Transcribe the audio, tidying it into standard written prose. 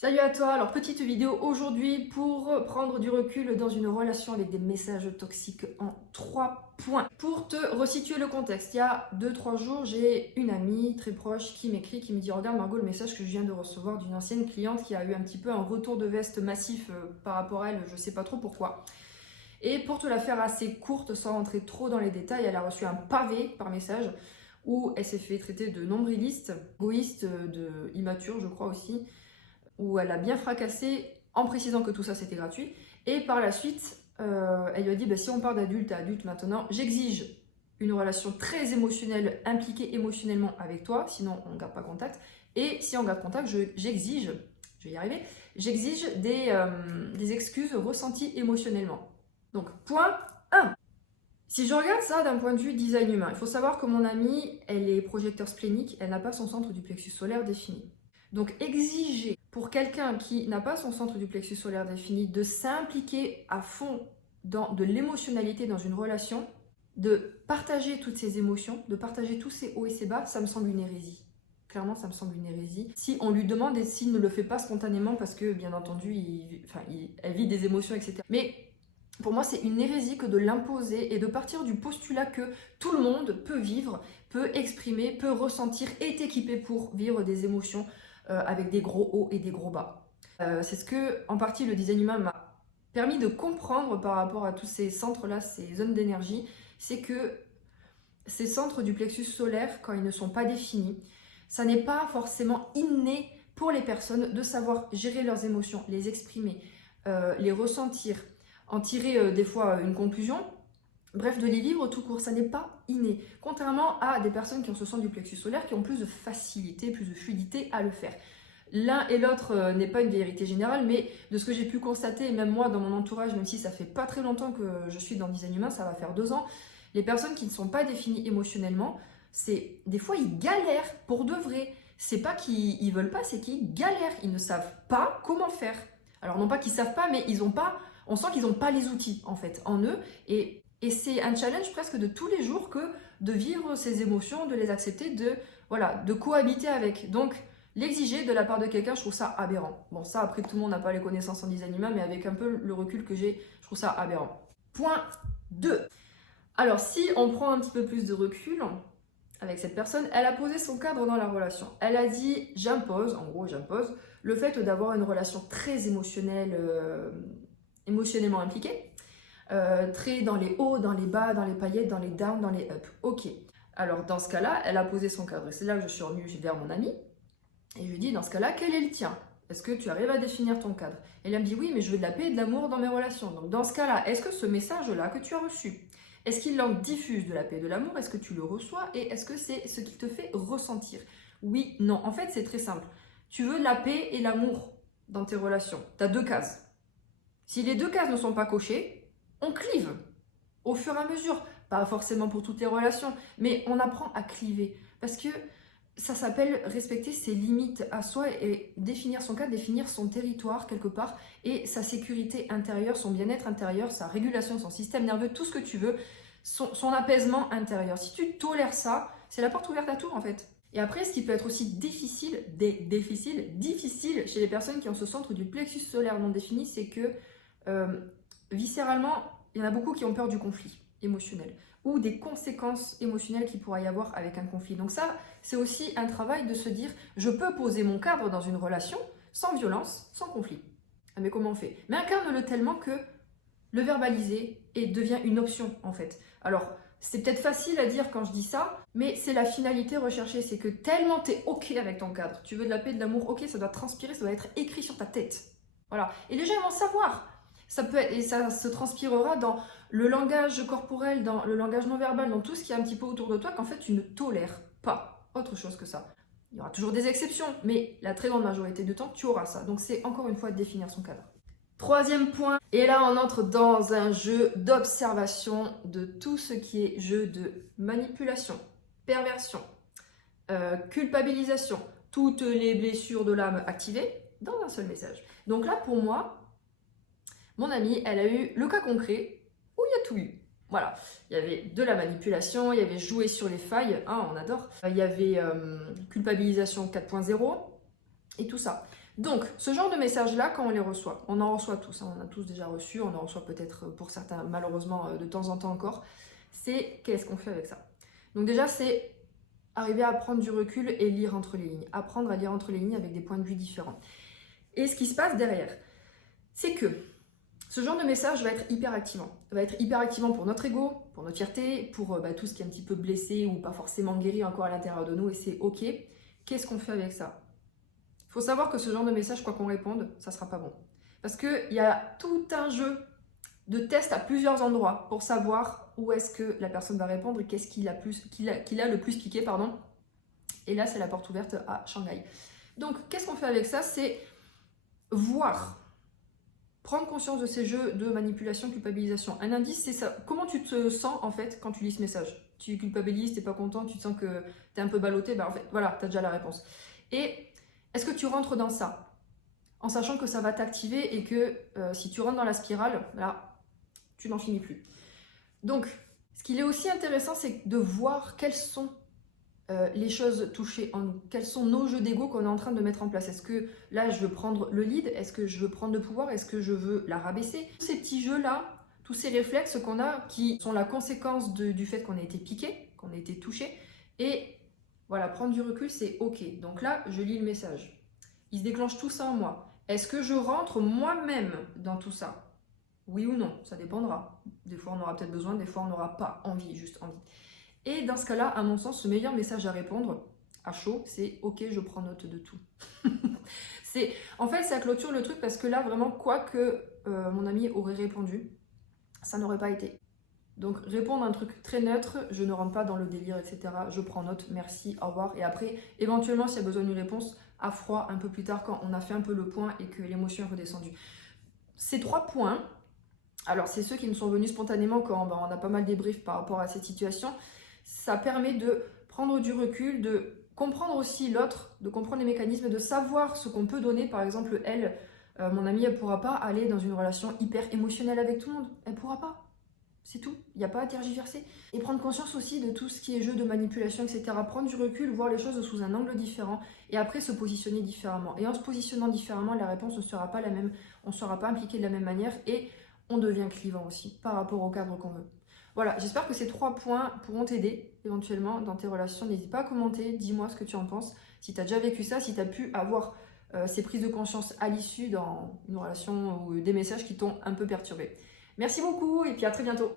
Salut à toi, alors petite vidéo aujourd'hui pour prendre du recul dans une relation avec des messages toxiques en 3 points. Pour te resituer le contexte, il y a 2-3 jours, j'ai une amie très proche qui m'écrit, qui me dit regarde Margot le message que je viens de recevoir d'une ancienne cliente qui a eu un petit peu un retour de veste massif par rapport à elle, je sais pas trop pourquoi. Et pour te la faire assez courte sans rentrer trop dans les détails, elle a reçu un pavé par message où elle s'est fait traiter de nombriliste, égoïste, de immature je crois aussi, où elle a bien fracassé en précisant que tout ça c'était gratuit. Et par la suite, elle lui a dit bah, si on part d'adulte à adulte maintenant, j'exige une relation très émotionnelle, impliquée émotionnellement avec toi, sinon on ne garde pas contact. Et si on garde contact, j'exige, je vais y arriver, j'exige des excuses ressenties émotionnellement. Donc, point 1. Si je regarde ça d'un point de vue design humain, il faut savoir que mon amie, elle est projecteur splénique, elle n'a pas son centre du plexus solaire défini. Donc exiger pour quelqu'un qui n'a pas son centre du plexus solaire défini de s'impliquer à fond dans de l'émotionnalité dans une relation, de partager toutes ses émotions, de partager tous ses hauts et ses bas, ça me semble une hérésie. Clairement, ça me semble une hérésie. Si on lui demande et s'il ne le fait pas spontanément parce que, bien entendu, elle vit des émotions, etc. Mais pour moi, c'est une hérésie que de l'imposer et de partir du postulat que tout le monde peut vivre, peut exprimer, peut ressentir, est équipé pour vivre des émotions avec des gros hauts et des gros bas. C'est ce que, en partie, le design humain m'a permis de comprendre par rapport à tous ces centres-là, ces zones d'énergie, c'est que ces centres du plexus solaire, quand ils ne sont pas définis, ça n'est pas forcément inné pour les personnes de savoir gérer leurs émotions, les exprimer, les ressentir, en tirer des fois une conclusion, bref, de les vivre tout court, ça n'est pas inné. Contrairement à des personnes qui ont ce centre du plexus solaire, qui ont plus de facilité, plus de fluidité à le faire. L'un et l'autre n'est pas une vérité générale, mais de ce que j'ai pu constater, et même moi dans mon entourage, même si ça fait pas très longtemps que je suis dans le design humain, ça va faire 2 ans, les personnes qui ne sont pas définies émotionnellement, c'est des fois ils galèrent pour de vrai. C'est pas qu'ils veulent pas, c'est qu'ils galèrent, ils ne savent pas comment faire. Alors non pas qu'ils savent pas, mais ils ont pas, on sent qu'ils n'ont pas les outils en fait en eux, et c'est un challenge presque de tous les jours que de vivre ces émotions, de les accepter, de cohabiter avec. Donc l'exiger de la part de quelqu'un, je trouve ça aberrant. Bon, ça, après, tout le monde n'a pas les connaissances en design humain, mais avec un peu le recul que j'ai, je trouve ça aberrant. Point 2. Alors, si on prend un petit peu plus de recul avec cette personne, elle a posé son cadre dans la relation. Elle a dit, j'impose, en gros, j'impose, le fait d'avoir une relation très émotionnelle, émotionnellement impliquée, très dans les hauts, dans les bas, dans les paillettes, dans les downs, dans les ups. Ok. Alors, dans ce cas-là, elle a posé son cadre. Et c'est là que je suis revenue vers mon amie. Et je lui dis, dans ce cas-là, quel est le tien? Est-ce que tu arrives à définir ton cadre? Et elle me dit, oui, mais je veux de la paix et de l'amour dans mes relations. Donc dans ce cas-là, est-ce que ce message-là que tu as reçu, est-ce qu'il en diffuse de la paix et de l'amour? Est-ce que tu le reçois? Et est-ce que c'est ce qui te fait ressentir? Oui, non. En fait, c'est très simple. Tu veux de la paix et l'amour dans tes relations. Tu as 2 cases. Si les 2 cases ne sont pas cochées, on clive au fur et à mesure. Pas forcément pour toutes les relations, mais on apprend à cliver. Parce que ça s'appelle respecter ses limites à soi et définir son cadre, définir son territoire quelque part et sa sécurité intérieure, son bien-être intérieur, sa régulation, son système nerveux, tout ce que tu veux, son apaisement intérieur. Si tu tolères ça, c'est la porte ouverte à tout en fait. Et après, ce qui peut être aussi difficile chez les personnes qui ont ce centre du plexus solaire non défini, c'est que viscéralement, il y en a beaucoup qui ont peur du conflit émotionnel ou des conséquences émotionnelles qu'il pourra y avoir avec un conflit. Donc ça, c'est aussi un travail de se dire, je peux poser mon cadre dans une relation sans violence, sans conflit. Ah, mais comment on fait? Mais incarne-le tellement que le verbaliser et devient une option en fait. Alors, c'est peut-être facile à dire quand je dis ça, mais c'est la finalité recherchée, c'est que tellement tu es OK avec ton cadre, tu veux de la paix, de l'amour, OK, ça doit transpirer, ça doit être écrit sur ta tête. Voilà. Et les gens vont savoir. Ça peut être, et ça se transpirera dans le langage corporel, dans le langage non verbal, dans tout ce qui est un petit peu autour de toi, qu'en fait tu ne tolères pas autre chose que ça. Il y aura toujours des exceptions, mais la très grande majorité du temps, tu auras ça. Donc c'est encore une fois de définir son cadre. 3e point, et là on entre dans un jeu d'observation de tout ce qui est jeu de manipulation, perversion, culpabilisation, toutes les blessures de l'âme activées dans un seul message. Donc là pour moi, mon amie, elle a eu le cas concret où il y a tout eu. Voilà, il y avait de la manipulation, il y avait jouer sur les failles, hein, on adore. Il y avait culpabilisation 4.0 et tout ça. Donc, ce genre de messages-là, quand on les reçoit, on en reçoit tous, hein, on a tous déjà reçu, on en reçoit peut-être pour certains, malheureusement, de temps en temps encore, c'est qu'est-ce qu'on fait avec ça? Donc déjà, c'est arriver à prendre du recul et lire entre les lignes, apprendre à lire entre les lignes avec des points de vue différents. Et ce qui se passe derrière, c'est que ce genre de message va être hyper activant. Va être hyper activant pour notre ego, pour notre fierté, pour tout ce qui est un petit peu blessé ou pas forcément guéri encore à l'intérieur de nous, et c'est ok. Qu'est-ce qu'on fait avec ça? Il faut savoir que ce genre de message, quoi qu'on réponde, ça sera pas bon. Parce qu'il y a tout un jeu de tests à plusieurs endroits pour savoir où est-ce que la personne va répondre et qu'est-ce qu'il a le plus piqué, pardon. Et là, c'est la porte ouverte à Shanghai. Donc, qu'est-ce qu'on fait avec ça? C'est voir, prendre conscience de ces jeux de manipulation, culpabilisation. Un indice, c'est ça. Comment tu te sens, en fait, quand tu lis ce message? Tu culpabilises, t'es pas content, tu te sens que t'es un peu ballotté, en fait, voilà, t'as déjà la réponse. Et est-ce que tu rentres dans ça en sachant que ça va t'activer et que si tu rentres dans la spirale, là, tu n'en finis plus. Donc, ce qu'il est aussi intéressant, c'est de voir quelles sont les choses touchées en nous. Quels sont nos jeux d'ego qu'on est en train de mettre en place? Est-ce que là, je veux prendre le lead? Est-ce que je veux prendre le pouvoir? Est-ce que je veux la rabaisser? Tous ces petits jeux-là, tous ces réflexes qu'on a qui sont la conséquence du fait qu'on a été piqué, qu'on a été touché. Et voilà, prendre du recul, c'est ok. Donc là, je lis le message. Il se déclenche tout ça en moi. Est-ce que je rentre moi-même dans tout ça? Oui ou non? Ça dépendra. Des fois, on aura peut-être besoin, des fois, on n'aura pas envie, juste envie. Et dans ce cas-là, à mon sens, le meilleur message à répondre à chaud, c'est « Ok, je prends note de tout ». En fait, ça clôture le truc parce que là, vraiment, quoi que mon ami aurait répondu, ça n'aurait pas été. Donc, répondre à un truc très neutre, je ne rentre pas dans le délire, etc. Je prends note, merci, au revoir. Et après, éventuellement, s'il y a besoin d'une réponse, à froid, un peu plus tard, quand on a fait un peu le point et que l'émotion est redescendue. Ces 3 points, alors c'est ceux qui nous sont venus spontanément quand on a pas mal débrief par rapport à cette situation, ça permet de prendre du recul, de comprendre aussi l'autre, de comprendre les mécanismes, de savoir ce qu'on peut donner. Par exemple, elle, mon amie, elle ne pourra pas aller dans une relation hyper émotionnelle avec tout le monde. Elle ne pourra pas. C'est tout. Il n'y a pas à tergiverser. Et prendre conscience aussi de tout ce qui est jeu de manipulation, etc. Prendre du recul, voir les choses sous un angle différent et après se positionner différemment. Et en se positionnant différemment, la réponse ne sera pas la même. On ne sera pas impliqué de la même manière et on devient clivant aussi par rapport au cadre qu'on veut. Voilà, j'espère que ces 3 points pourront t'aider éventuellement dans tes relations. N'hésite pas à commenter, dis-moi ce que tu en penses. Si tu as déjà vécu ça, si tu as pu avoir ces prises de conscience à l'issue dans une relation ou des messages qui t'ont un peu perturbé. Merci beaucoup et puis à très bientôt.